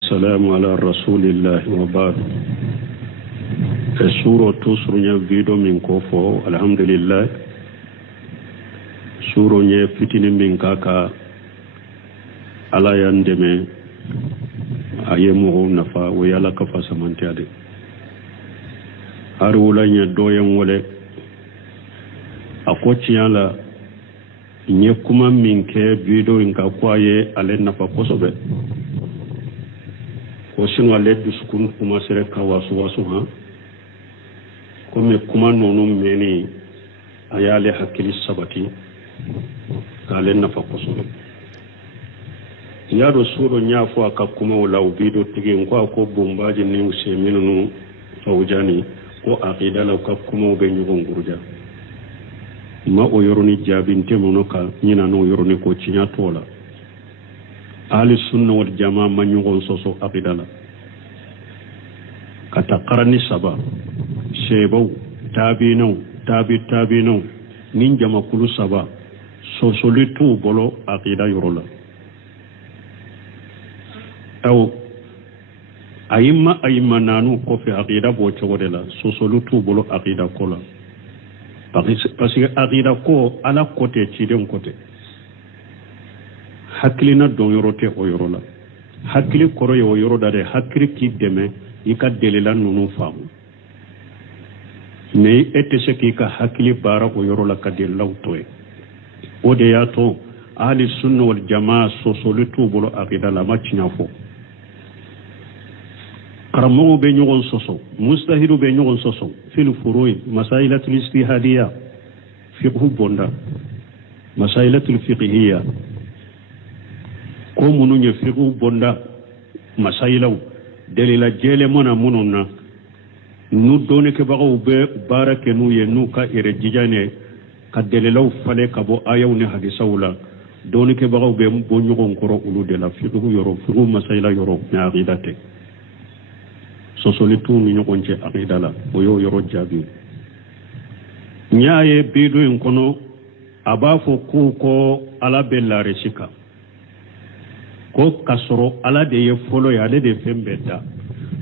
السلام على رسول الله وبعد. سورة تسرني فيديو من كوفو الحمد لله. سورة فتن من كاكا على يندمي أيمه نفا ويالا كفا سمانتيادي. أرولا يدوين ولي أقوتي على نيكما من كي فيديو إنك أقوائي على نفا قصبه. Osino ale dusukun kuma sere ka wasu ha comme kuma nono meni ayale hakili sabati kale nafa koso ya do suro nyafo aka kuma wala video tigi ngwa ko bombaji ni useminu no fawjani ko aqida law ka kuma be nyugo ngurja ma o yoroni jabinte mono ka nyina no yoroni ko cinya tola ahli sunna wal jamaa manyugon soso abidala kata qarani saba shebau tabinau nin jama kulu saba sosolitu bolo aqida yorola aw ayimma nanu ko fi aqida bo chogodela sosolitu bolo aqida kola parce que aqida ko ala côté ciden côté hakkilina don yorote o yorola hakkili koro yo yoroda de hakkili ki deme ika delila nunu famu mais etese ki ka hakkili bara o yorola ka delaw toy o de ya to ahli sunna wal jamaa sosolitu bolo aqida la machinya fo karamo be nyogon soso mustahidu be nyogon soso fil furu'i masailatul istihadiyya fiqh bonda masailatul fiqhiyya ko munu nye fiqhu bonda masailaw delila jele mona munonna nu done ke bago be barake nu ye nu ka ire jijane ka delilaw fale ka bo ayaw ne hadisawla done ke bago be bo nyugon koro ulu de la fiqhu yoro fiqhu masaila yoro na aqidate sosolitu ni nyugon je aqidala bo yo yoro jabi nyaaye bidu en kono abafo ko ala bella resika ko kasoro ala de ye folo ya de fembeta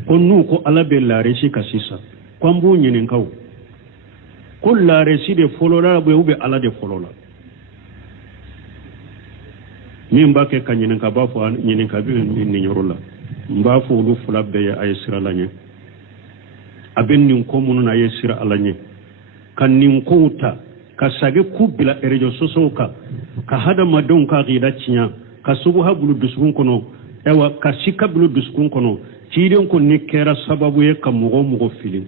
ko nu ko ala be lare shi kasisa ko mbu nyinin kaw ko lare shi de folo la be ube ala de folo la min ba ke kanyinin ka ba fo nyinin ka bi ni nyorola mba fo lu fula be ya ay sira la nye aben nin ko munu na ye sira ala nye kan nin ko uta ka sage kubila erejo sosoka ka hada madon ka gida cinya ka subu habulu duskun kono ewa ka shikabulu duskun kono tiiden ko ne kera sababu ye ka mogo filin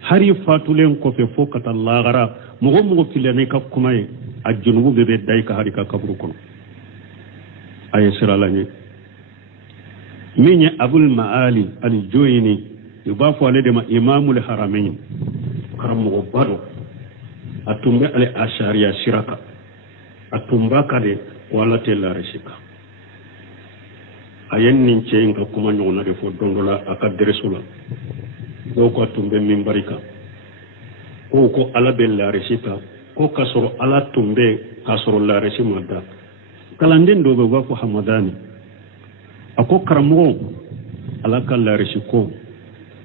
hari fatulen ko fe fo kata lagara mogo filin ne ka kuma ye a junubu bebe dai ka hari ka kaburu kono ay siralanye minye abul maali al joyini yubafu ale de ma imamul haramain karamogo bado atumbe ale ashariya shiraka atumba kade wala tella resika ayen nin ceen ka kuma nyona de fo dondola aka deresula do ko tumbe mimbarika ko ala bella resika ko kasoro ala tumbe kasoro la resimada kalanden do be ko hamadani ako karamo ala kala resiko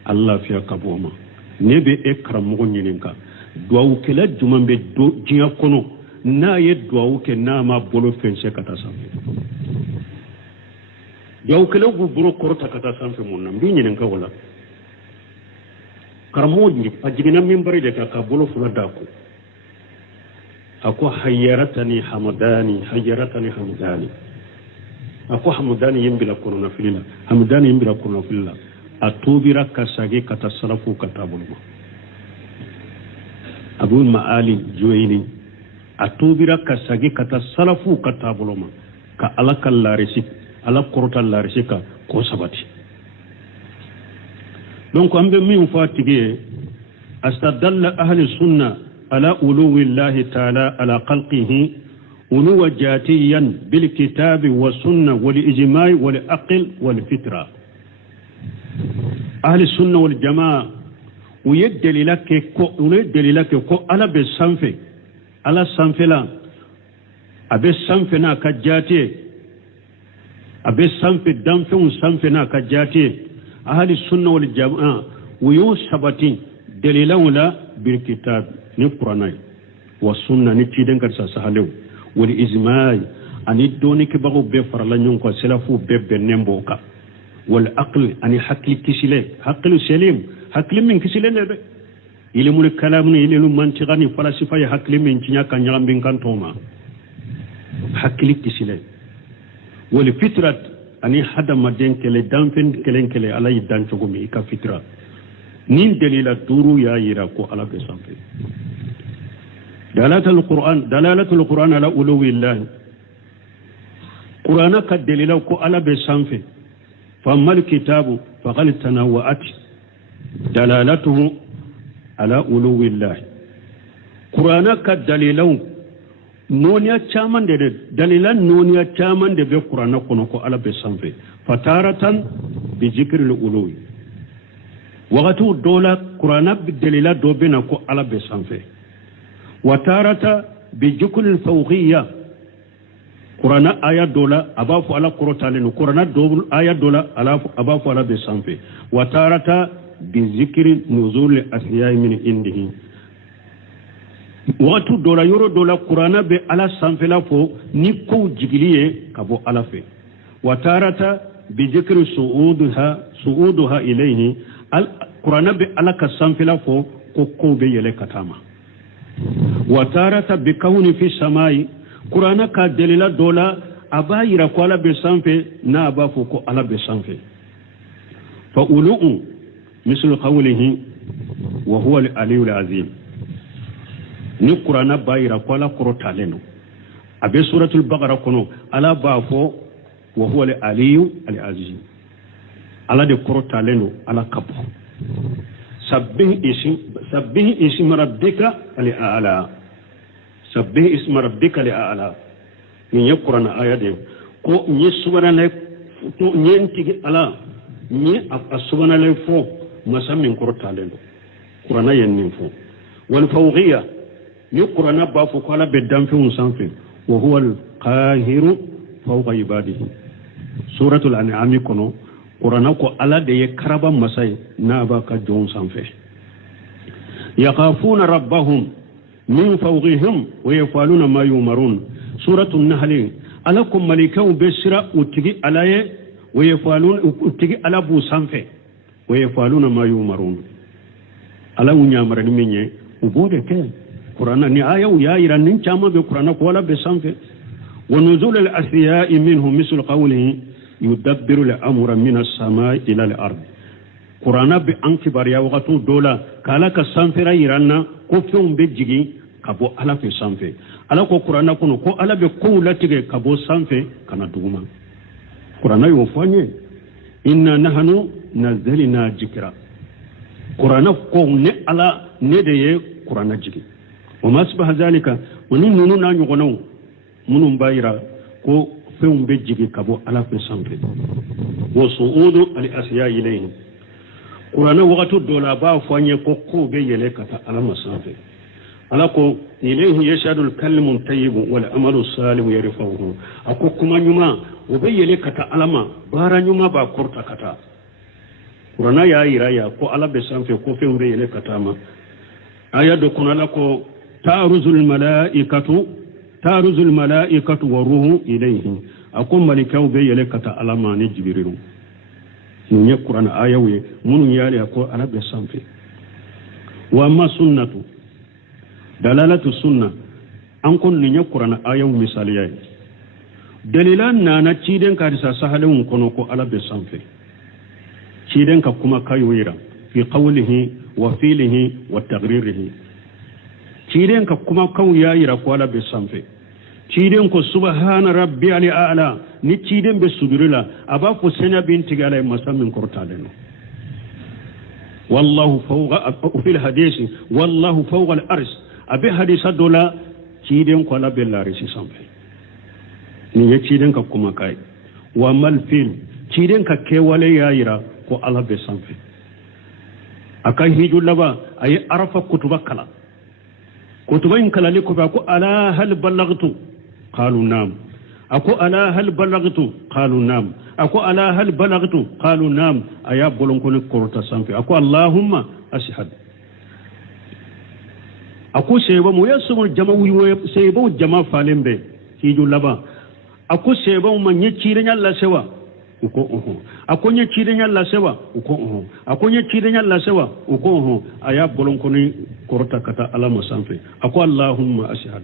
allah fiya kaboma nebe e karamo nyininka duawu kala jumambe do jiya kono na ye duawu ke na ma bolo fense kata samfe duawu kele gu buro korota kata samfe munna mbi nyinen ka wala karamo ngi ajigina mimbari de ka bolo fula dako ako hayyaratani hamadani ako hamadani yimbila kono na filila hamadani yimbila kono na filila atubira kasage kata salafu kata bulma abul maali joyini atubira kasage kata salafu kata bulma ka alakal larisi ala korota larisi ka ko sabati donc ambe min fatige astadalla ahli sunna على أولو الله تعالى على خلقه أولو جاتيا بالكتاب والسنة والإجماع والعقل والفطرة أهل السنة والجماعة ويدل لك كو على بالسنفة على السنفة لا أبي السنفة كجاتي abe sanfe danfeŋo sanfe na ka jaate ahli sunna wal jamaa wuyo sabati dalilaŋo la bil kitab ni qur'anay wa sunna ni ciiden kadi sa sahalew wal ijma'i ani doni ke bago be farala ñon ko selafu be benembo ka wal aql ani hakli kisile hakli selim hakli min kisile ne be ilimul kalam ni ilmu mantiqani falasifa ya hakli min ci ñaka ñambin kantoma hakli kisile wal fitrat ani hadama denkele danfen kelenkele alay dan cogumi ka fitra nin dalila duru ya yira ko ala be sampe dalalatul qur'an ala uluwillah qur'ana ka dalila ko ala be sampe famal kitabu faqad tanawwa'at dalalatuhu ala uluwillah qur'ana ka dalilan noniya caman de dalilan noniya caman de be qur'ana kono ko ala be sanfe fataratan bi zikril uluwi waqatu dola qur'ana bi dalila do be na ko ala be sanfe watarata bi zikril fawqiyya qur'ana aya dola abafu ala qur'atalen qur'ana do aya dola ala abafu ala be sanfe watarata bi zikri nuzul ashiya min indihi watu dola yoro dola qur'ana be ala sanfela fo ni ko jigiliye kabo ala fe watarata bi zikri suuduha ilayhi al qur'ana be ala ka sanfela fo ko be yele katama watarata bi kauni fi samai qur'ana ka dalila dola abayira ko ala be sanfe na aba fo ko ala be sanfe fa ulu'u mislu qawlihi wa huwa al-aliyyul azim ni qur'ana bayira ko ala korotaleno abe suratul baqara kono ala bafo wa huwa al-aliyyu al-azim ala de korotaleno ala kapo sabbih isma rabbika al-a'la sabbih isma rabbika al-a'la ni qur'ana ayade ko ni subhanallah to nyenti ala ni subhanallah fo masamin korotaleno qur'ana yennin fo wal fawqiyya ni qur'ana ba fu kala be danfin sanfin wa huwa al-qahiru fawqa ibadihi suratul an'am kono qur'ana ko ala de yakraba masai na ba ka jon sanfe yakhafuna rabbahum min fawqihim wa yafaluna ma yumarun suratul nahl alakum malikau bisra utigi alaye wa yafaluna utigi ala bu sanfe wa yafaluna ma yumarun ala unyamara ni menye ubode ke qur'ana ni aya ya iran nin chama be qur'ana ko wala be sanfe wa nuzul al asya'i minhu misl qawlihi yudabbiru al amra min as-sama'i ila al ard qur'ana be ankibar ya waqtu dola kala ka sanfe ra iranna ko fum be jigi kabo ala fe sanfe ala ko qur'ana kono ko ala be ko latige kabo sanfe kana duguma qur'ana yo fanye inna nahnu nazzalna dhikra qur'ana ko ne ala ne de ye qur'ana jigi وما أصبح ذلك وننو نانيو غنو منو بايرا كو فيهم بيجي كابو على في سامبي وصعود الأسياء إليه قرانا وقتو دولا با فاني كو بيجي كتا على مسافه على كو إليه يشهد الكلم الطيب والعمل الصالح يرفعه أكو كما نيما وبيجي كتا على ما بارا نيما با كورتا كتا قرانا يا إيرايا كو على بسامبي كو فيهم بيجي كتا ما آيات كنا لكو تعرض الملائكة والروح إليه أقوم ملكاو بي لك تعلم عن جبريل من يقرأ آيوي من يالي أقول أنا بسامفي وأما سنة دلالة السنة أنكم نيقرأ آيو مثالية دليلان نانا تشيدن كارسا سهلون كنوكو على بسامفي تشيدن كما كايويرا في قوله وفيله وتغريره تشيدن كما كاويا كوالا بسامفي تشيدن كو سبحان ربي الأعلى ni تشيدن بسبرلا أبا فسنا بنت على مسام كرتالنا والله فوق في الحديث والله فوق الأرض أبي حديث دولا تشيدن كوالا بالارس سامفي ni تشيدن كما كاي ومال فيل تشيدن ككوالا يايرا كو على بسامفي akan hiju laba ay arafa kutuba kala liko ba ko ala hal ballagtu qalu nam ako ala hal balagtu qalu nam ako ala hal balagtu qalu nam aya bolon ko korta sampe ako allahumma ashhad ako seba mo yaso jama wiwo seba jama falembe hiju laba ako seba mo nyecire nyalla sewa uko ako nyecire nyalla sewa uko ako nyecire nyalla sewa uko aya bolon ko korta kata ala mo sampe ako allahumma ashhad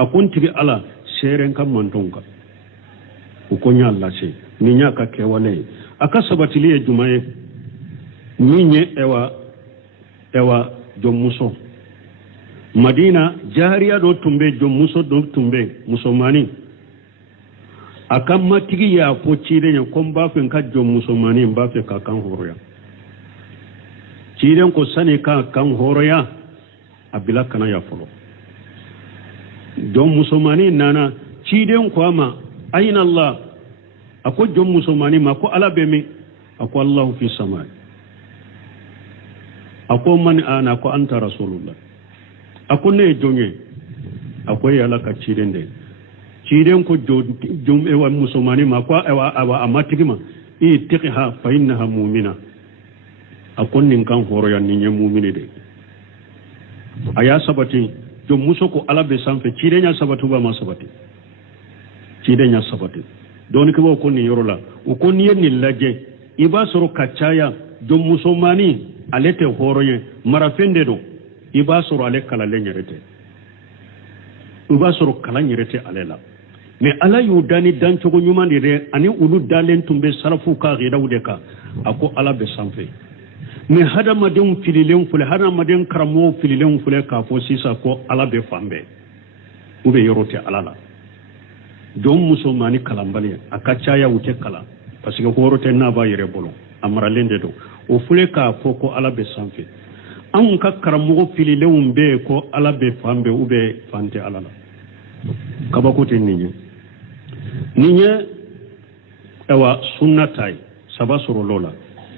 akon tigi ala seren kam mantonka uko nyalla se ni nyaka kewale aka sabatili jumaye ninye ewa jomuso madina jariya do tumbe jomuso do tumbe musomani akamma tigi ya ko cire nya kon ba fen ka jomuso mani ba fe ka kan horoya cire ko sane ka kan horoya abila kana ya folo don musomani nana ciden ko ama ayna allah ako jom musomani ma ko ala be mi ako allah fi samai ako man ana ko anta rasulullah ako ne jonge ako ya la ka ciden de ciden ko jom e wa musomani ma ko awa amatigima itiqha fa innaha mu'mina ako nin kan horo ya ni mu'mini de aya sabati jom muso ko ala be sanfe cirenya sabatu ba ma sabati cirenya sabati don ko ko ni yorola o ko ni ni laje iba soro kacaya jom muso mani alete horoye marafende do iba soro ale kala lenyerete iba soro kala nyerete alela me ala yudani dan cogo nyuma dire ani ulu dalen tumbe sarafu ka gira udeka ako ala be sanfe mais hadamaden fililen fule hadamaden karamo fililen fule ka fo sisa ko ala be fambe ube yorote ala la don musomani kalambali akacha ya ute kala parce que horote na ba yere bolo amara lende do o fule ka fo ko ala be sanfe an ka karamo fililen be ko ala be fambe ube fante ala la kabako te ninye ewa sunnatai sabasoro lola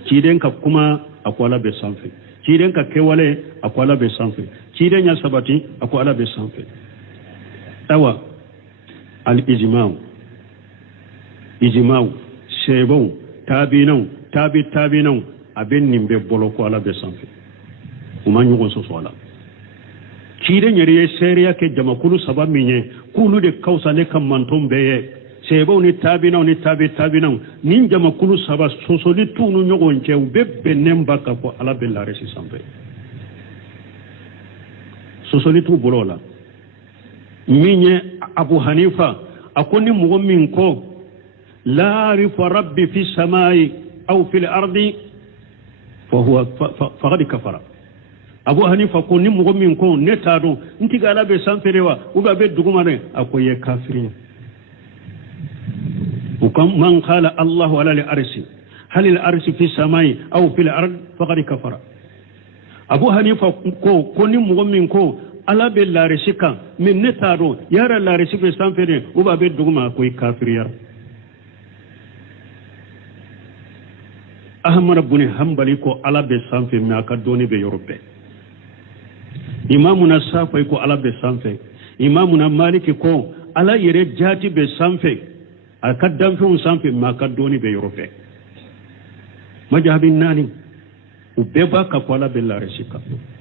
kiden ka kuma akwala be sanfe ciden ka kewale akwala be sanfe ciden ya sabati akwala be sanfe tawa al ijma'u shebau tabinau abin nimbe bolo ko ala be sanfe kuma nyugo so sola ciden yari seriya ke jamakulu saba minye kulu de kausa ne kan manton beye sebo ni tabinau nin jamakulu saba sosoli tunu nyogon che bebbe nemba ka ko ala bella resi sambe sosoli tu bolola minye abu hanifa akoni mugo min ko la rifa rabbi fi samai aw fil ardi fa huwa faqad kafara abu hanifa ko ni mugo min ko netado ntiga ala be sanferewa uba be dugumare akoye kafirin وكم من قال الله على العرش هل العرش في السماء أو في الأرض فقد كفر أبو حنيفة كوني مؤمن كو على بالله من نتارو يرى الله في السماء وبابي دوما كوي كافر يرى أحمد بن حنبل كو على بالسماء ما كدوني بيوروبي إمامنا الشافعي كو على بالسماء إمامنا مالك كو على يرجاتي بالسماء akaddan fi sanfe ma kaddoni be yorofe majhabin nani ubbe ba ka ko ala be la resika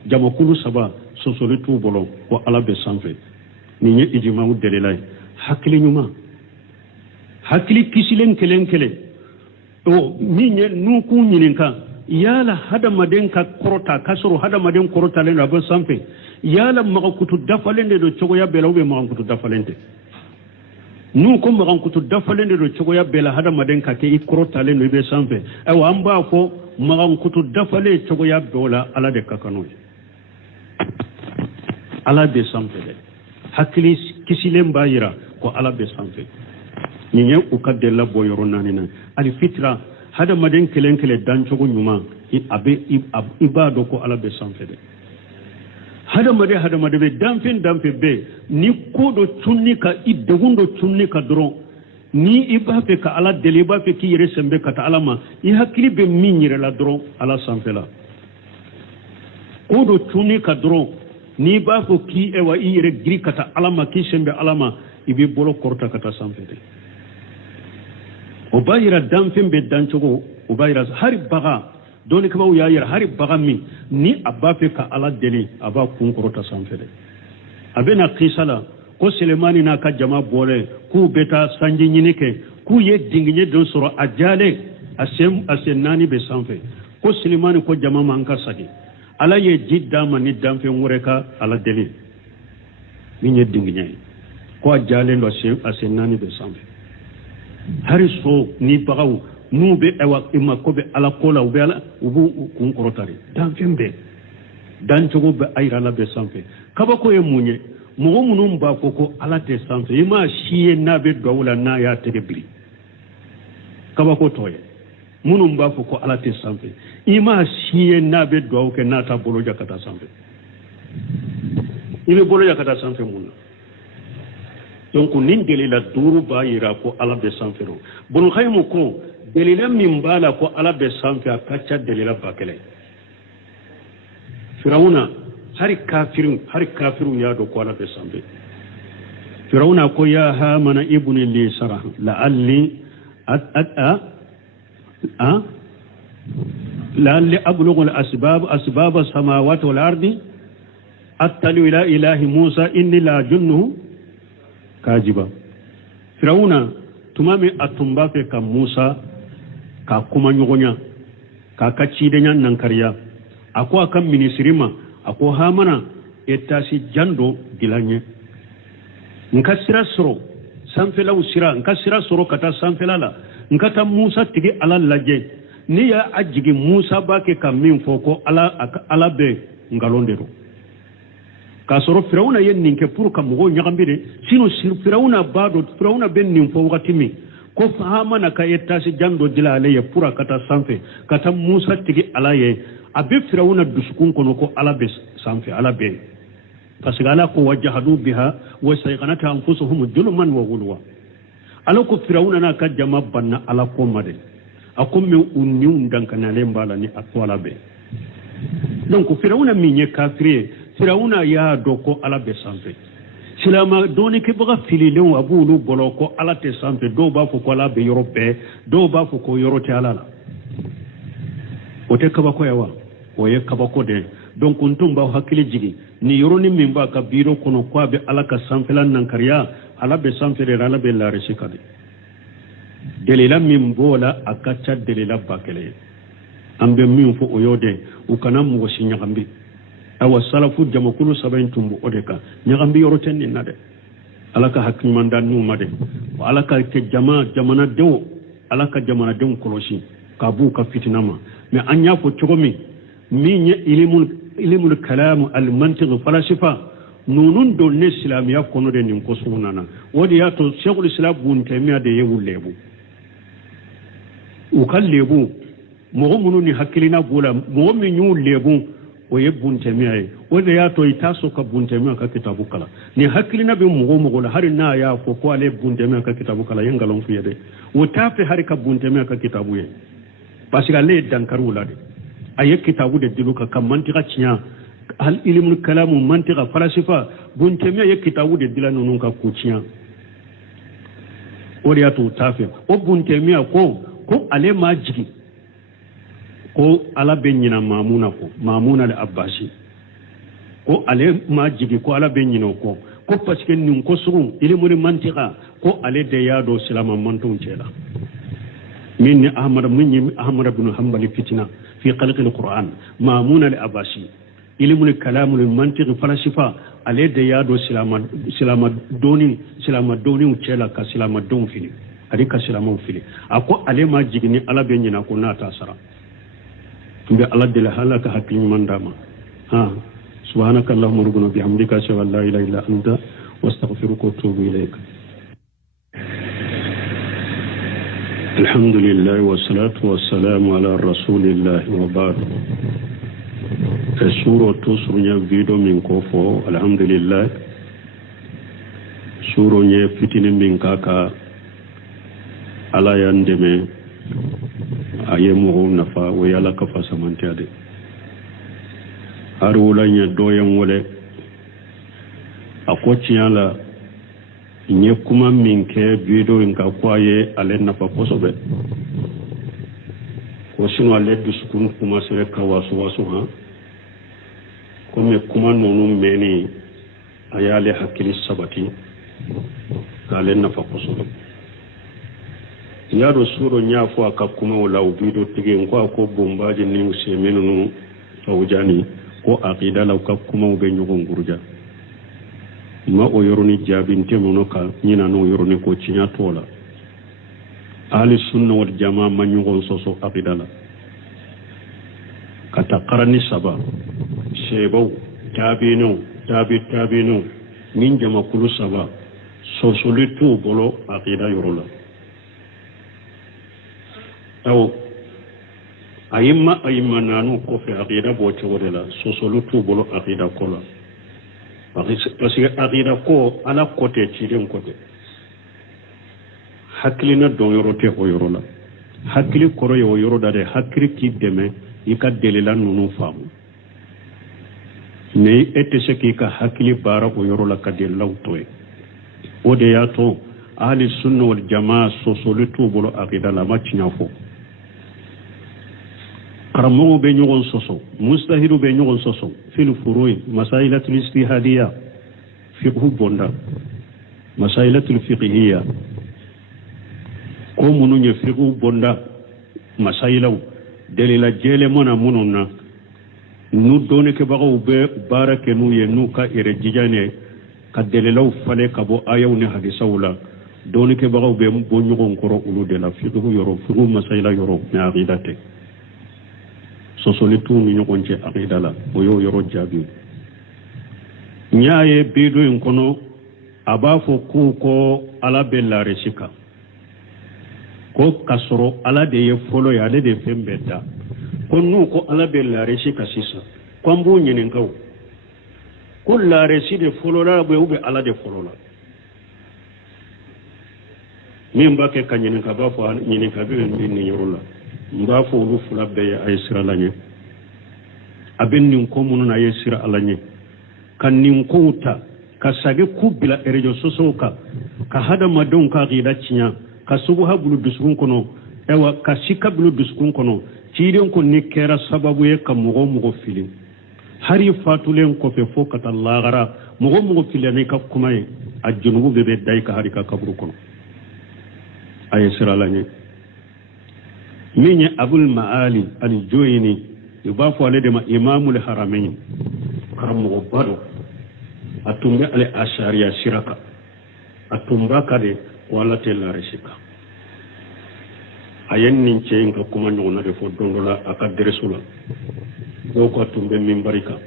jama kulu saba sosoli tu bolo ko ala be sanfe ni nye ijima u delelay hakili nyuma hakili kisilen kele o ni nye nu ku nyininka yala hada maden ka korota kasoro hada maden korota len aba sanfe yala magakutu dafalende do chogoya belawbe magakutu dafalende nu ko magan kutu dafalende do chogoya bela hada maden ka ke ikrotale no be sanfe e wa amba ko magan kutu dafale chogoya dola ala de kakano ala be sanfe de hakili kisilen bayira ko ala be sanfe ni u kadella boyoro nanina ali fitra hada maden kelen dan chogo nyuma ibado ko ala be sanfe de hada made be dampe be ni kodo tunni ka iddugundo tunni ka dron ni ibafe ka ala deliba fe ki yere sembe kata alama I hakili be minyire la dron ala sanfela kodo tunni ka dron ni bafo ki ewa I yere gri kata alama ki sembe alama ibi bolo korta kata sanfede o bayira danfen be dancogo o bayira hari baga doni kabaw ya yira hari baga min ni abba fe ka ala deli aba kun korta sanfede abena qisala ko Selemani na ka jama bole ku beta sanji nyinike ku ye dinginye don soro ajale asem nani be sanfe ko Selemani ko jama manka sadi ala ye jidda mani danfe ngureka ala deli min ye dinginye ko ajale lo asem nani be sanfe hari so ni bagaw nu be ewa ima ko be ala kola ube ala ubu kun korotari danfe be dan cogo be ayra la be sanfe kaba ko ye munye mogo munum ba ko ala te sanfe ima shiye na be dawla na ya tegebri kaba ko toye munum ba ko ala te sanfe ima shiye na be daw ke na ta bolo jakata sanfe ibe bolo jakata sanfe munna donc nin delila duru ba yira ko ala be sanfe ro bon khaymu ko delila min bala ko ala be sanfe akacha delila bakele firawuna hari kafiru ya do ko ala be sanfe firawuna ko ya ha mana ibni li sarah la'alli la'alli ablughu asbab as-samawati wal ardi attalu ila ilahi musa inni la junnuhu kajiba firawuna tumami atumba fe ka musa ka kuma nyogonya ka kacidenya nan kariya ako akan minisirima ako hamana etasi jando dilanye nkasira soro sanfela usira nkasira soro kata sanfela la nkata musa tigi ala laje ni ya ajigi musa bake ka min foko ala be ngalondero kasoro firawuna yen ninke pour ka mugo nyagambire sino firawuna bado firawuna ben nin fo wakati mi ko fahamana ka etasi jando dilale ye pour kata sanfe kata musa tigi ala ye abe firawuna dusukun kono ko ala be sanfe ala be parce que ala ko wajhadu biha wa sayqanata anfusuhum julman wa ghulwa ala ko firawuna na ka jama banna ala ko made akom me unni dankana le mbala ni atwala be donc firawuna minye kafire firawuna ya doko ala be sanfe silama doni ke baga fililon abulu bolo ko ala te sanfe do ba ko ala be yorobe do ba ko yorote ala la o te kaba ko yawa o ye kaba ko de donc kuntum ba hakili jigi ni yoroni min ba ka biro kono ko be ala ka sanfela nan kariya ala be sanfere ala be la resikade delila min bola akacha delila bakele ambe min fo oyode u kana mu wasinya gambi awa salafu jamakulu sabain tumbu odeka nyagambi yoroten ni nade alaka hakimanda numa de alaka ke jamana dewo alaka jamana dewo koloshi kabu ka fitinama me anya fo chogomi minye ilimul kalam al mantiq falasifa nunun do ne islamiya kono de nim ko sunana wodi ya to shaykhul islam bun taymiya de yewulebu u kallebu mo munu ni hakilina bola mo mi nyu lebu o ye buntemiya o de ya to itaso ka buntemiya ka kitabu kala ni hakilina be mugo la hari na ya ko ko ale buntemiya ka kitabu kala yengalon fu yede o tafe hari ka buntemiya ka kitabu ye parce que ale dankaru la de aye kitabu de diluka kam mantika cinya hal ilmul kalamu mantika falasifa buntemiya ye kitabu de dilanu nun ka kuciya o de ya to tafe o buntemiya ko ale ma jigi ko ala be nyina mamuna le abbasi ko ale ma jigi ko ala be nyino ko parce que nin ko sugun ilmul mantiqa ko ale de yado silama manton cela min ahmad ibn hanbali fitina fi khalq alquran mamuna le abbasi ilmul kalam al mantiq falasifa ale de yado silama doni cela ka silama don fini ari ka silama fini ako ale ma jigi ni ala be nyina ko na tasara be ala de la halaka hakim mandama subhanaka allahumma rabbana bihamdika ashhadu an la ilaha illa anta wastaghfiruka wa atubu ilayk alhamdulillah wa salatu wa salam ala rasulillah wa ba'd suratu surunya video min ko fo alhamdulillah surunya fitinin min kaka ala yandeme ayemo nafa wo yala ka fa samantade har wulanya doyen wole akociala nye kuma min ke bido in ka kwaye ale nafa kosobe ko sino ale dusukun kuma sere ka wasu ha comme kuma nonu meni ayale hakili sabati kale nafa kosobe yaro suro nyafo aka kuma wala ubido tige ko bombaje ni musemenu no tawjani ko aqida law ka kuma ube nyugo ngurja ma o yoroni jabinte mono ka nyina no yoroni ko cinya tola ahli sunna wal jamaa ma nyugo soso aqida la kata qarani saba shebo tabino min jama kulu saba soso litu bolo aqida yorola aw ayimma nanu ko fe aqida bo tewodela sosolu tu bolo aqida kola parce que aqida ko ala côté ciiden côté hakkilina don yorote o yorola hakkili koro yo yoroda de hakkili ki deme ika delila nunu faamu ne ete se ki ka hakkili bara o yorola ka delaw toy o de ya to ahli sunna wal jamaa sosolu tu bolo aqida la ma cinyafo karamogo be ɲɔgɔn sɔsɔ mustahidu be ɲɔgɔn sɔsɔ fil furu'i masailatul istihadiyya fiqhu bonda masailatul fiqhiyya ko munu ye fiqhu bonda masailaw delila jele mona mununa nu doni ke bagaw be barake nu ye nu ka ere jijane ka delilaw fale ka bo ayaw ne hadisaw la doni ke bagaw be bo ɲɔgɔn koro ulu de la fiqhu yoro fiqhu masaila yoro ne aqidate sosoli tu ni ɲɔgɔn cɛ aqida la o y'o yɔrɔ jaabi n y'a ye bido in kɔnɔ a b'a fɔ ko ala bɛ laarisi kan ko ka sɔrɔ ala de ye fɔlɔ ye ale de ye fɛn bɛɛ da ko n'u ko ala bɛ laarisi kan sisan ko an b'o ɲininka o ko laarisi de fɔlɔ la ou bien ala de fɔlɔ la min b'a kɛ ka ɲininka b'a fɔ ɲininka bɛ nin yɔrɔ la n b'a fɔ olu fila bɛɛ ye a ye sira la ɲɛ a bɛ nin ko minnu na a ye sira ala ɲɛ ka nin kow ta ka sage ku bila erejo sosow kan ka hadamadenw ka aqida tiɲɛ ka subuha bulu dusukun kɔnɔ ewa ka sika bulu dusukun kɔnɔ ciden ko ni kɛra sababu ye ka mɔgɔ fili hari fatulen kɔfɛ fo ka taa lagara mɔgɔ fili n'i ka kuma ye a junubu bɛɛ bɛ da i ka hari ka kaburu kɔnɔ a ye sira la ɲɛ min ye abul ma'ali al-Juwayni i b'a fɔ ale de ma imamul haramain karamɔgɔba dɔ a tun bɛ ale ashariya sira kan a tun b'a ka de ko ala tɛ laarisi kan a ye nin cɛ in ka kuma ɲɔgɔnna de fɔ don dɔ la a ka dɛrɛsu la dɔw ka tun bɛ minbari kan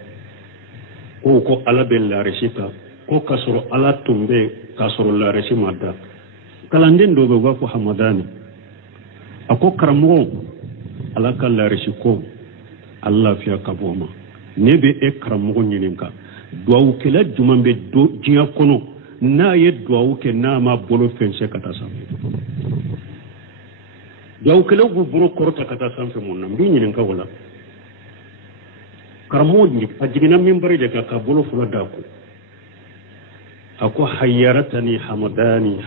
ko ala bɛ laarisi kan ko k'a sɔrɔ ala tun bɛ k'a sɔrɔ laarisi ma da kalanden dɔw bɛ u b'a fɔ hamadani a ko karamɔgɔ ala ka laarisi ko ala lafiya ka bɔ ma ne bɛ e karamɔgɔ ɲininka duwawukɛla juman bɛ diɲɛ kɔnɔ n'a ye duwawu kɛ n'a ma bolo fɛnsɛ ka taa sanfɛ duwawukɛlaw b'u bolo kɔrɔta ka taa sanfɛ mun na n b'i ɲininka o la karamɔgɔ a jiginna minbari de kan k'a bolo fila d'a ko a ko hayyaratani hamadani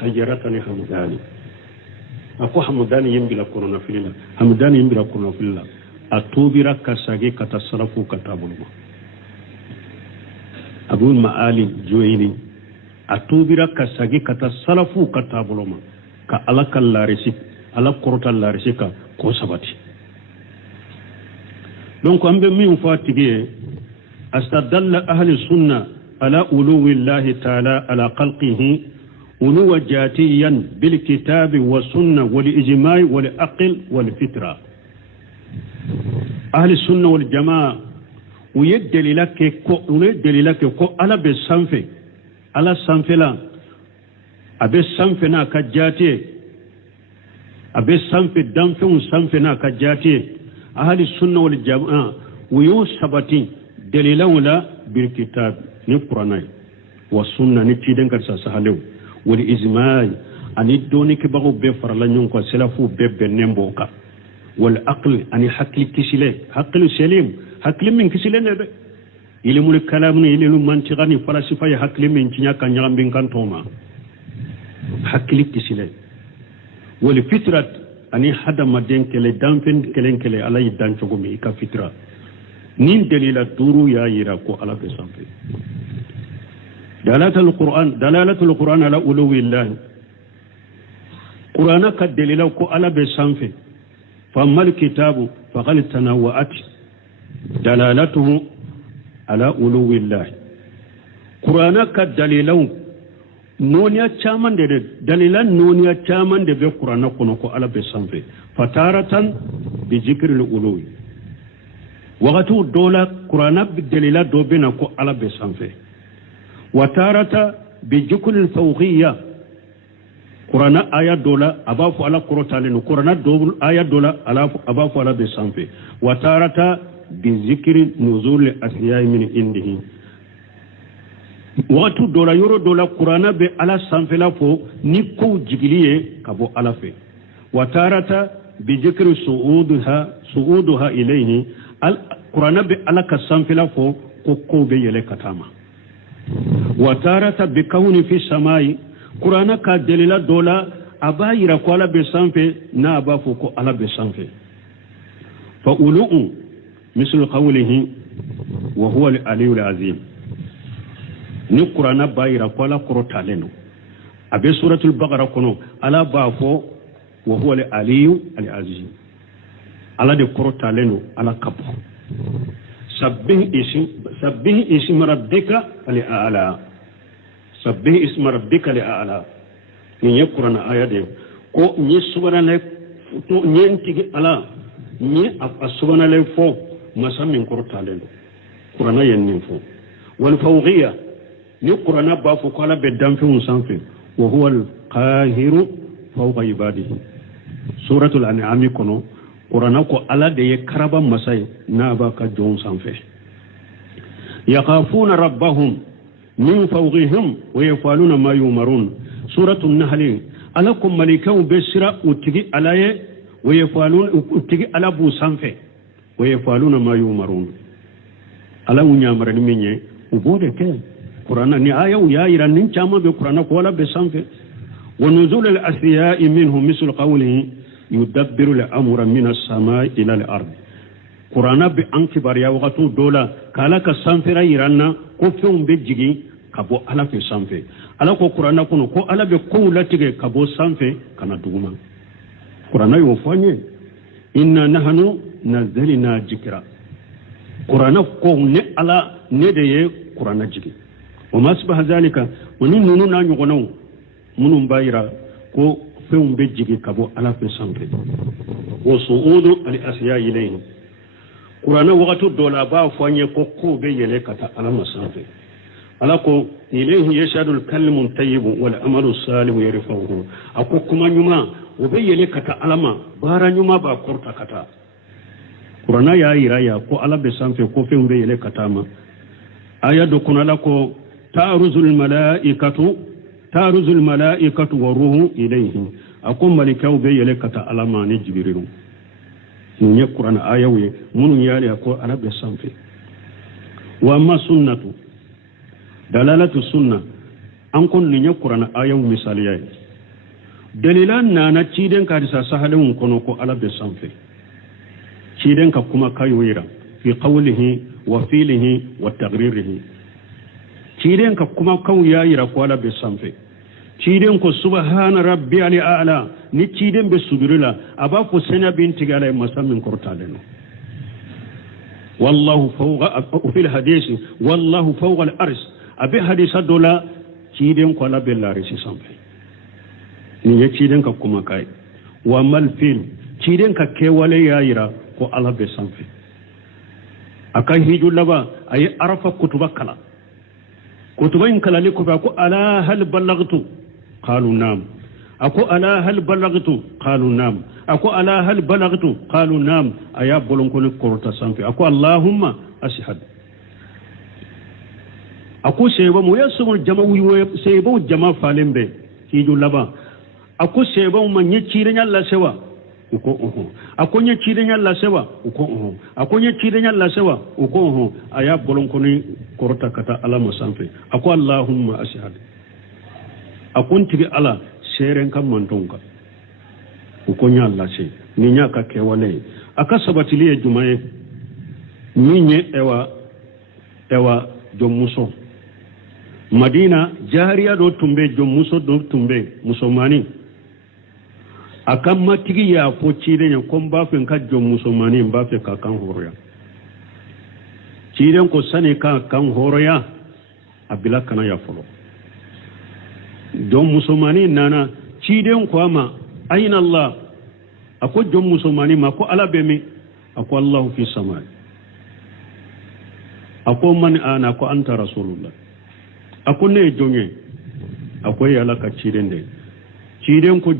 a ko hamadani ye n bila kɔnɔnafili la hamadani ye n bila kɔnɔnafili la a tobira ka sage ka taa salafu ka taabolo ma abul ma'ali Juwayni a tobira ka sage ka taa salafu ka taabolo ma ka ala ka laarisi ala kɔrɔta laarisi kan k'o sabati donc an bɛ min fɔ a tigi ye astadalla ahli sunna ala uluwi llahi taala ala khalqihi uluwa jatiyan bil kitabi wa sunna wal ijma'i wal aql wal fitra ahli sunna wal jamaa u ye dalila kɛ ko ala bɛ sanfɛ ala sanfɛla a bɛ sanfɛ n'a ka jati a bɛ sanfɛ danfɛnw sanfɛ n'a ka jati ahli sunna wal jamaa u y'o sabati dalilanw la bil kitab ni qur'ana wa sunna ni ciden ka sahalew wal ijma' ani doni ke bago be farala nyon ko selafu be bennen boka wal aql ani hakli kisile hakli selim hakli min kisile ne be ilmul kalam ni ilmul mantiqani falasifa ya hakli min cinya kan nyambin kan toma hakkili kisile wal fitrat ani hadama den kele danfen kele ala yi dan cogo mi ka fitra nin dalila duru ya yira ko ala be sanfe dalalatul qur'an ala uluwillah qur'ana ka dalila ko ala be sanfe famal kitabu faqad tanawwa'at dalalatuhu ala uluwillah qur'ana ka dalilan noniya caman da dalilan noniya caman da be qur'ana kono ko ala be sanfe fataratan bi zikril uluwi waqatu dola qur'ana bi dalila do bena ko ala be sanfe watarata bi zikril fawqiyya qur'ana aya dola abafu ala qur'atalen qur'ana do aya dola ala abafu ala be sanfe watarata bi zikri nuzul asya'i min indihi watu dola yoro dola qur'ana be ala sanfela fo ni ko jigiliye kabo ala fe watarata bi zikri su'uduha ilayhi al qur'ana be ala ka sanfela fo ko be yele katama watarata bi kauni fi samai qur'ana ka dalila dola abayira ko ala be sanfe na aba fo ko ala be sanfe fa ulu'u mislu qawlihi wa huwa al-aliyyul azim ni qur'ana bayira ko ala korotaleno abe suratul baqara kono ala bafo wa huwa al-aliyyu al-azim ala de korotaleno ala kapo sabbih ism rabbika al-a'la sabbih ism rabbika al-a'la ni qur'ana ayade ko ni subhanallah to nyenti ala ni subhanallah fo masamin korotaleno qur'ana yenni fo wal fawqiyya ni qur'ana ba fu kala be damfin sanfi wa huwa al-qahiru fawqa ibadihi suratul an'am kono qur'ana ko ala de ye karaba masai na ba ka jon sanfi yaqafuna rabbahum min fawqihim wa yafaluna ma yumarun suratul nahl alakum malikau bisra utigi alaye wa yafaluna utigi ala bu sanfi wa yafaluna ma yumarun ala unyamara ni menye ubode ke qur'ana ni aya ya iran nin chama be qur'ana ko la be sanfe wa nuzul al asya'i minhum misl qawlihi yudabbiru al amra min as-sama'i ila al ard qur'ana be ankibar ya waqtu dola kala ka sanfe ra iranna ko fum be jigi kabo ala fe sanfe ala ko qur'ana kono ko ala be ko latige kabo sanfe kana duguma qur'ana yo fanye inna nahnu nazzalna dhikra qur'ana ko ne ala ne de ye qur'ana jigi وما أصبح ذلك وننو نانيغنو منو بايرا كو فيهم بيجيكي كابو على في سانفي وصعود الأسياء إليه قرانا وقتو دولابا فاني كو بيجيلي كتا على مسانفي على كو إليه يشهد الكلم الطيب والعمل الصالح يرفعه أكو كما نيما وبيجيلي كتا على ما بارا نيما با كورتا كتا قرانا يا إيرايا كو على بسانفي كو فيهم بيجيلي كتا ما آيات كنا لكو تعرض الملائكة والروح إليه أقوم ملكاو بي لك تعلم عن جبريل من يقرأ آيوي من يالي أقول أنا بسانفي وأما سنة دلالة السنة أنكم نيقرأ آيو مثالية دليلان نانا تشيدن كارسا سهلون كنوكو على بسانفي تشيدن كما كايويرا في قوله وفيله وتغريره تشيدن كما كاويا قال بسانفي تشيدن كو سبحان ربي الأعلى ni تشيدن بسبرلا أبا فسنا بنت على مسامن كرتالنا والله فوق في الحديث والله فوق الأرض أبي حديث دولا تشيدن قال بالله سانفي ni تشيدن كما كاي ومال فيل تشيدن ككيوالي يايرا ko ala be sanfe akai hiju laba ay arafa kutuba kala kutuba in kala liko ko ala hal ballagtu qalu nam ako ala hal ballagtu qalu nam ako ala hal ballagtu qalu nam aya bolon ko korta sanfe ako allahumma ashhad ako seba mo yaso jama'u seba jama falembe hiju laba ako seba mo nyechi nyalla sewa uko akonye chidenya la sewa uko akonye chidenya la sewa uko aya bolon koni korota kata ala masanfe ako allahumma ashhad akunti ala seren kam mantonka ko nya Allah se ni nya ka kewale aka sabatili e jumaye ni nye ewa jomuso Madina jariya do tumbe jomuso do tumbe musomani akan matigi ya ko cire ne kon ba fin ka jomusomani ba fe ka kan horoya cire ko sane ka kan horoya abila kana ya folo jomusomani nana cire ko ama aina Allah ako jomusomani ma ko ala be mi ako Allah fi samai ako man ana ko anta rasulullah ako ne jonge ako ya la ka ciren de ciren ko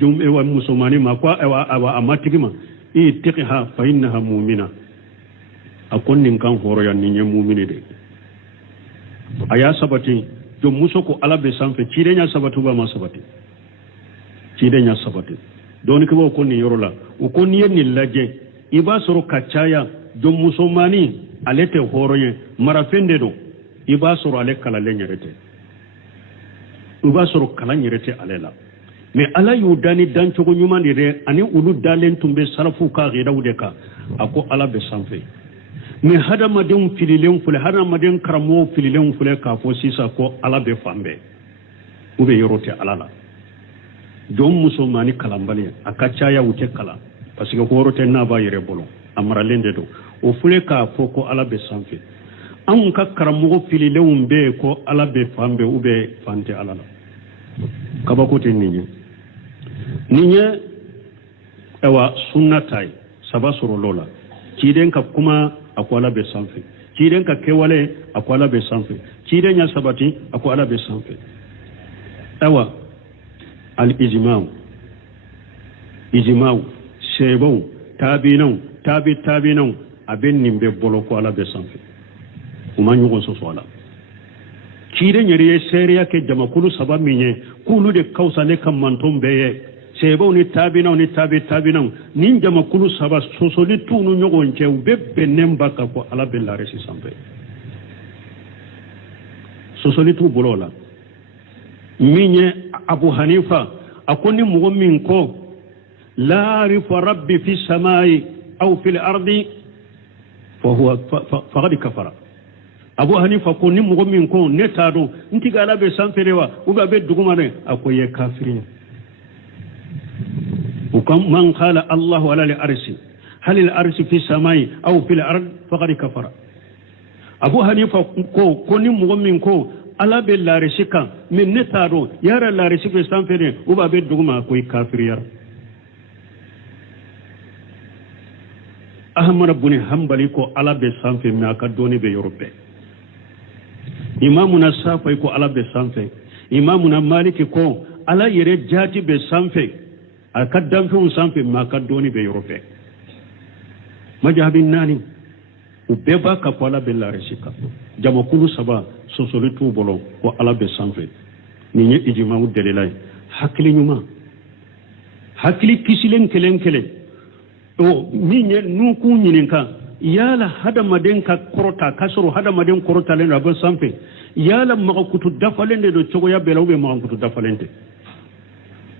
jom e wa musumani ma ko awa amatigima e tiqiha fa innaha mu'mina ako nin kan horo ya ni mu'mini de aya sabati jom musoko ala be sanfe ciren ya sabatu ba ma sabati ciren ya sabati don ko ko ni yorola ko ni yen laje iba soro kacaya jom musumani alete horoye marafende do iba soro ale kala lenyerete iba soro kala nyerete alela me ala yudani dan cogo nyuma dire ani ulu dalen tumbe sarafu ka gira udeka ako ala be sanfe me hada madin fililen fule hada madin karamo fililen fule ka fo sisa ko ala be fambe ube yorote alala jom musomani kalambali akacha ya ute kala parce que horote na ba yere bolo amara lende do o fule ka fo ko ala be sanfe an ka karamogo fililenw be ko ala be fambe ube fante ala la kabakote ninye ewa sunnatai saba soro lola ciden ka kuma ako ala be sanfe ciden ka kewale ako ala be sanfe ciden ya sabati ako ala be sanfe ewa al ijma'u shebau tabinau abin nimbe bolo ko ala be sanfe kuma nyugo so sola cire nyari ye seriya ke jama kulu saba minye kulu de kausa le kam mantom beye sebo ni tabinau nin jama kulu saba sosoli tunu nyugo nche ubebe nemba ka ko ala be la resi sanfe sosoli tu bolola minye Abu Hanifa akoni mugo min ko la arifa rabbi fi samai au fil ardi فهو فقد كفر Abu Hanifa ko ni mugo min ko ne tado ntiga ala be sanferewa uba be dugumare akoye kafirin ukam man qala Allahu ala al-arshi hal al-arshi fi samai aw fil ard faqad kafara Abu Hanifa ko ni mugo min ko ala be larishika min ne tado yara larishika sanfere uba be duguma akoye kafiriyar Ahmad ibn Hanbali ko ala be sanfe mi aka doni be Europe Imamuna Safai ko ala be sanfe Imamuna Maliki ko ala yere jati be sanfe aka damfe un sanfe mi aka doni be Europe majhabin nani ubeba ka ko ala be la reshika jamakulu saba sosolitu bolo ko ala be sanfe ni nye ijma'u delilai hakili nyuma hakili kisilen kelen o minye nuku nyininka yala hada maden ka korota kasoro hada maden korota len rabon sampe yala magakutu dafalende do chogoya bela ube magakutu dafalende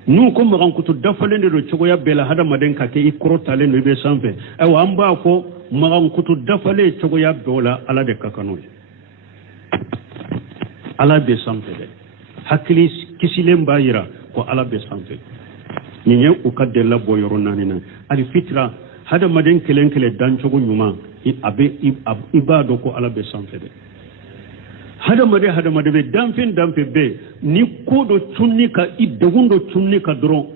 nuko magakutu dafalende do chogoya bela hada maden ka ke ikorota len ube sampe aw amba ko magakutu dafale chogoya dola ala de kakano ala be sampe de hakili kisilen bayira ko ala be sampe ninye ukadella boyoro nanina ali fitra hada maden kelen dan chogo nyuma ibado ko ala be sanfede hada made be damfe be ni kodo tunni ka idegundo tunni ka dron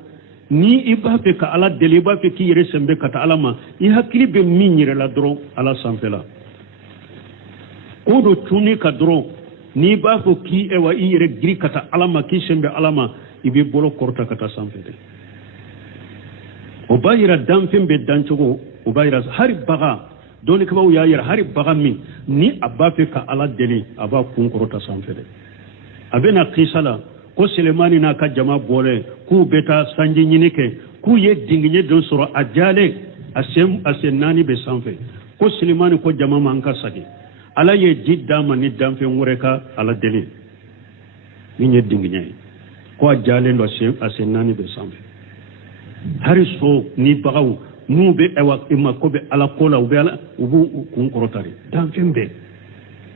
ni ibafe ka ala deliba fe ki yere sembe kata alama I hakili be minyire la dron ala sanfela kodo tunni ka dron ni bafo ki ewa yere gri kata alama ki sembe alama ibe bolo korta kata sanfede ubayira damfin be danchogo ubayira hari baga doni kaba u yayira hari baga min ni abafe ka ala deli aba kunkorota sanfede abena qisala ko Selemani na ka jama bole ku beta sanji nyinike ku ye dinginye don soro ajale asem nani be sanfe ko Selemani ko jama manka sadi ala ye jidda mani damfe ngureka ala deli ni ye dinginye ko a jalen do ase nani be sanfɛ hari so ni bagaw n'u bɛ ima ko bɛ ala ko la u bɛ ala u b'u kun kɔrɔtari danfɛn bɛɛ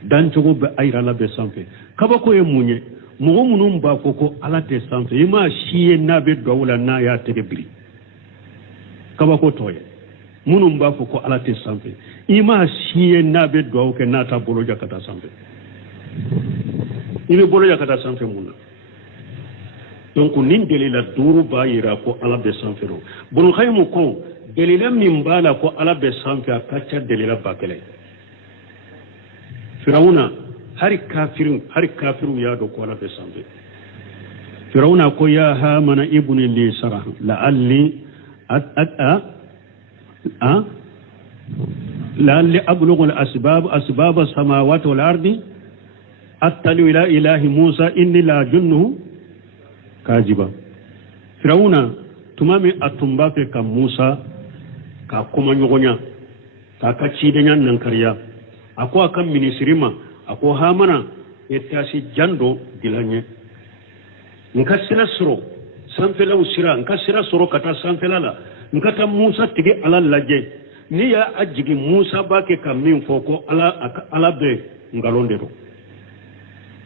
dancogo bɛ a yira ala bɛ sanfɛ kabako ye mun ye mɔgɔ minnu b'a fɔ ko ala tɛ sanfɛ i m'a si ye n'a bɛ duwawu la n'a y'a tɛgɛ biri kabako tɔ ye minnu b'a fɔ ko ala tɛ sanfɛ i m'a si ye n'a bɛ duwawu kɛ n'a ta boloja ka taa sanfɛ i bɛ boloja ka taa sanfɛ mun na donc nin delila duuru b'a yira ko ala bɛ sanfɛ ro Ibn Qayyim ko delila min b'a la ko ala bɛ sanfɛ a ka ca delila ba kɛlɛ Firawuna hari kafiru y'a dɔn ko ala bɛ sanfɛ Firawuna ko ya Hamana ibni li sarah la'alli لعل أبلغ أسباب السماوات والأرض أطلع إلى إله موسى إني لا جنه كاذبا فرعون تمامي أتمبا في موسى كما نغنيا كاكاتشيدنيا ننكريا أكو أكام منيسريما أكو هامنا يتاسي جندو دلانيه nkasira soro sanfela usira nkasira soro kata sanfela la nkata Musa tigi ala laje ni ya ajigi Musa bake kamin foko ala be ngalonde ro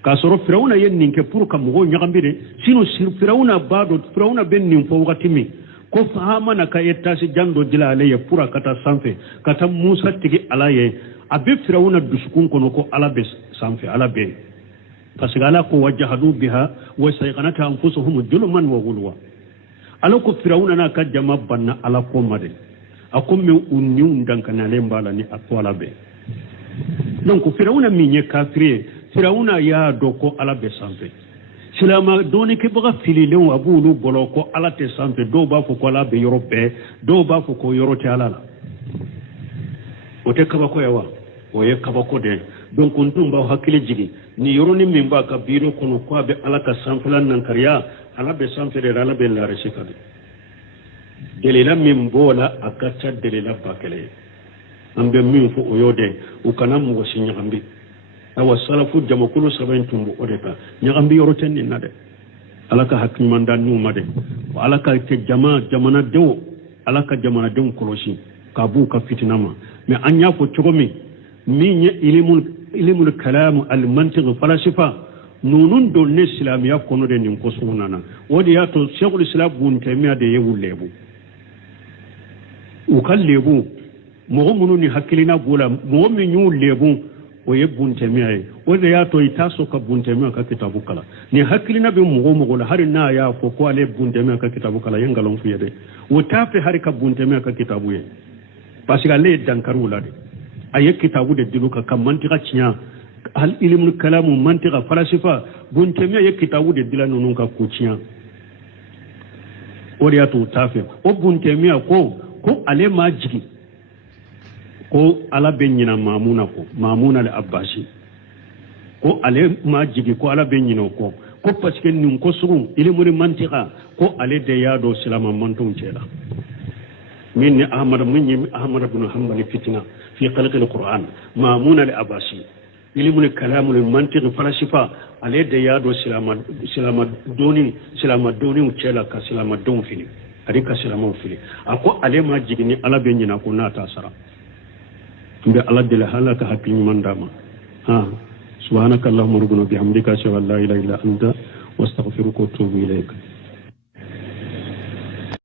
ka soro Firawuna yen ninke pour ka mugo nyagambire sino Firawuna bado Firawuna ben nin fo wakati mi ko fahama na ka etasi jando dila ale ye pour kata sanfe kata Musa tigi ala ye abe Firawuna dusukun kono ko ala be sanfe ala be parce que ala ko wajahadu biha wa sayqanata anfusuhum julman wa gulwa ala ko Firawuna na ka jama banna ala ko made akomme unniun dankana lembala ni akwala be donc Firawuna minye kafiri Firawuna ya doko ala be sanfe silama doni ke baga fililen abulu bolo ko ala te sanfe do ba ko ala be yorobe do ba ko yorote ala la o te kaba ko yawa o ye kaba ko de donc ontum ba hakile jigi ni yoroni min ba ka biro kono ko be ala ka sanflan nan kariya ala be sanfere ala be la resikade delila min bola akata delila bakele ambe min fo oyode o kana mo sinyagambi awa salafu jamakulu sabantumbu odeka nyagambi yoroten ni nade ala ka hakimanda numa de ala ka te jamana dewo ala ka jamana dewo kolosi ka bu ka fitinama mais anya fo chogomi min ilimul kalam al mantiq falasifa nunun do ne islamiya kono de nim ko sunana wodi ya to shaykhul islam bun taymiya de yewulebu u kallebu mo munu ni hakilina bola mo mi nyu lebu o ye bun taymiya wodi ya to itaso ka bun taymiya ka kitabu kala ni hakilina be mo la har na ya ko ko ale bun taymiya ka kitabu kala yengalon fu yede o tafe har ka bun taymiya ka kitabu ye parce que ale dankaru la de aye kitabu de diluka kam mantika cinya hal ilmul kalamu mantika falasifa buntemiya ye kitabu de dilanu nun ka kuciya oriyatu tafe o buntemiya ko ale ma jigi ko ala benyina mamuna al abbasi ko ale ma jigi ko ala benyina ko parce que nun ko surum ilmul mantika ko ale de yado silama manton cela من أحمد بن حنبل فتنة في خلق القرآن مامون الأباسي علم الكلام المنطق فلسفة عليه ديادو سلام دوني وشلا كسلام دون فيني أريك سلام فيني أكو عليه ما جيني على بيننا كنا تاسرا بي على دل حالك حكيم من داما سبحانك اللهم ربنا بحمدك أشهد أن لا إله إلا أنت واستغفرك وأتوب إليك